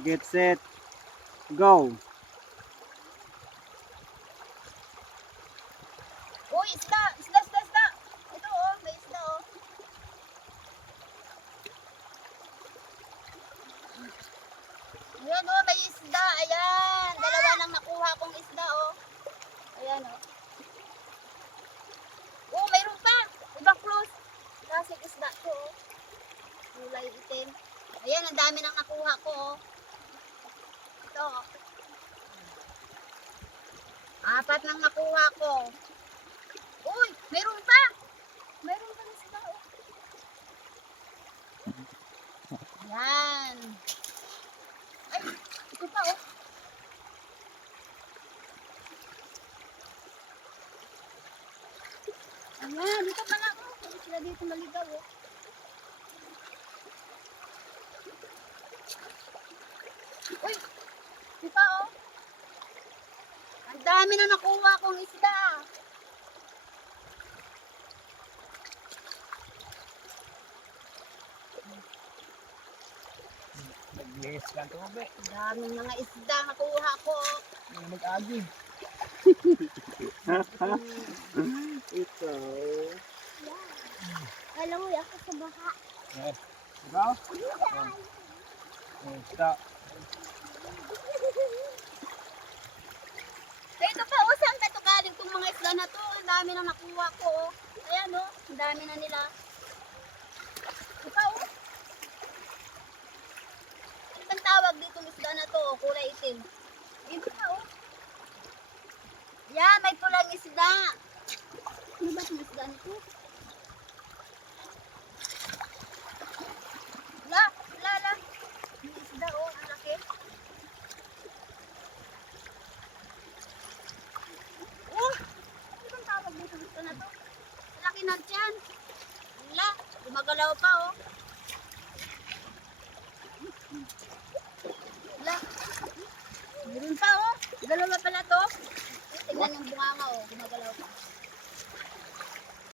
Get set. Go. Uy, isda! Isda, isda, isda! Ito oh, may isda oh. Ayan oh, may isda. Ayan. Dalawa nang nakuha kong isda oh. Ayan oh. Oh, mayroon pa. Ibang close. Klaseng isda to oh. Kulay itim. Ayan, ang dami nang nakuha ko oh. Ito oh. 4 nang nakuha ko. Uy, mayroon pa. Mayroon pa isda oh. Yan. Ay, ito pa oh. Ayan, dito pala oh. Pwede sila dito maligaw oh. Uy, ito pa oh. Ang dami na nakuha kong isda. Naglihis ka ito, be. Ang daming mga isda nakuha ko. Mga mag-agi. Ikaw. Alam mo, ako sa baka. Eh, ikaw? Ito. Ito pa, oh, saan ito galing itong mga isda na to? Ang dami na nakuha ko, oh. Ayan, oh, ang dami na nila. Ito pa, oh. Ano bang tawag ditong isda na to, oh, kulay itim? Ito pa, oh. Yan, may pulang isda. Ano ba itong isda nito? La, la, la. May isda, oh, ang laki. Oh, ano bang tawag dito isda na to? Ang laki na dyan. La, gumagalaw pa, oh. La, meron pa, oh. Dalawa pala to. Tingnan yung bunganga, oh. Gumagalaw pa.